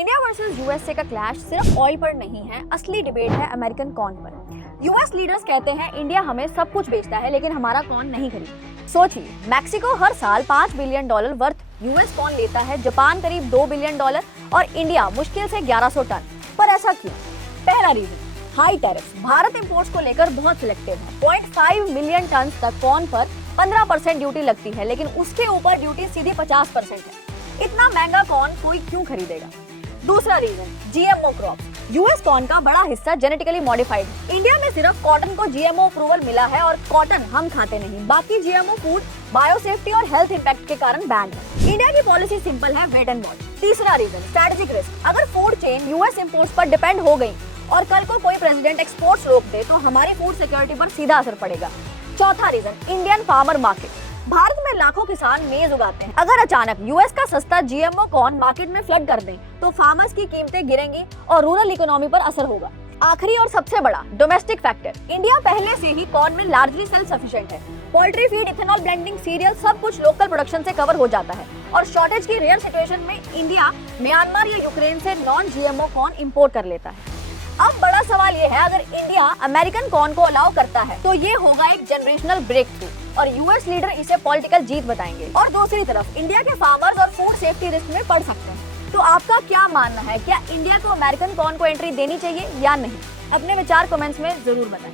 India versus USA का clash सिर्फ oil पर नहीं है, असली डिबेट है अमेरिकन कॉर्न पर। यूएस लीडर्स कहते हैं इंडिया हमें सब कुछ बेचता है लेकिन हमारा कॉर्न नहीं खरीदता। सोचिए, मैक्सिको हर साल $5 बिलियन वर्थ यूएस कॉर्न लेता है, जापान करीब $2 बिलियन और इंडिया मुश्किल से 1100 टन। पर ऐसा क्यों? पहला reason, high tariff. Bharat imports को लेकर बहुत सिलेक्टिव है। 0.5 मिलियन टन तक कॉर्न पर 15% ड्यूटी लगती है, लेकिन उसके ऊपर ड्यूटी सीधी 50% है। इतना महंगा कॉर्न कोई क्यों खरीदेगा? दूसरा reason, GMO crop. US corn का बड़ा हिस्सा जेनेटिकली मॉडिफाइड है। इंडिया में सिर्फ कॉटन को जीएमओ अप्रूवल मिला है और कॉटन हम खाते नहीं। बाकी जीएमओ फूड बायोसेफ्टी और हेल्थ इंपैक्ट के कारण बैन है। इंडिया की पॉलिसी सिंपल है, वेट एंड वॉच। तीसरा रीजन, स्ट्रेटेजिक रिस्क। अगर फूड चेन यूएस इंपोर्ट्स पर डिपेंड हो गई और कल को कोई प्रेसिडेंट एक्सपोर्ट्स रोक दे तो हमारी फूड सिक्योरिटी पर सीधा असर पड़ेगा। चौथा reason, Indian farmer market. Bharat में लाखों किसान मेज उगाते हैं। अगर अचानक यूएस का सस्ता जीएमओ कॉर्न मार्केट में फ्लड कर दें तो फार्मर्स की कीमतें गिरेंगी और रूरल इकोनॉमी पर असर होगा। आखिरी और सबसे बड़ा, डोमेस्टिक फैक्टर। इंडिया पहले से ही कॉर्न में लार्जली सेल्फ सफिशिएंट है। Poultry feed, ethanol blending, serial सब कुछ लोकल प्रोडक्शन से कवर हो जाता है और शॉर्टेज की रेयर सिचुएशन में इंडिया म्यांमार या यूक्रेन से नॉन जीएमओ कॉर्न इंपोर्ट कर लेता है। अब बड़ा सवाल ये है, अगर इंडिया अमेरिकन कॉर्न को अलाउ करता है तो ये होगा एक जनरेशनल ब्रेक थ्रू और यूएस लीडर इसे पॉलिटिकल जीत बताएंगे। और दूसरी तरफ इंडिया के फार्मर्स और फूड सेफ्टी रिस्क में पड़ सकते हैं। तो आपका क्या मानना है, क्या इंडिया को अमेरिकन कॉर्न को एंट्री देनी चाहिए या नहीं? अपने विचार कमेंट्स में जरूर बताएं।